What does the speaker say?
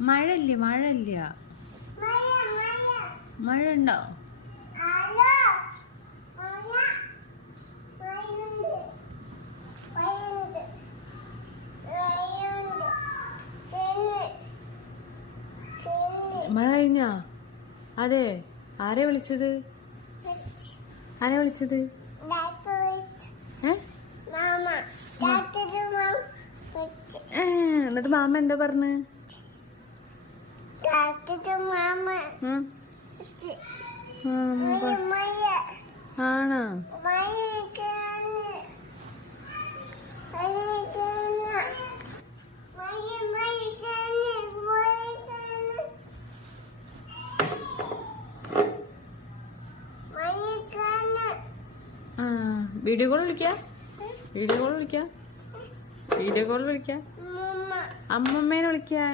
മഴയില്ല മഴ ഉണ്ടോ? മഴ കഴിഞ്ഞാ? അതെ. ആരെ വിളിച്ചത്? എന്നിട്ട് മാമ എന്താ പറഞ്ഞ്? ആണോ? വീഡിയോ കോൾ വിളിക്കാം. അമ്മമ്മേനെ വിളിക്കാം.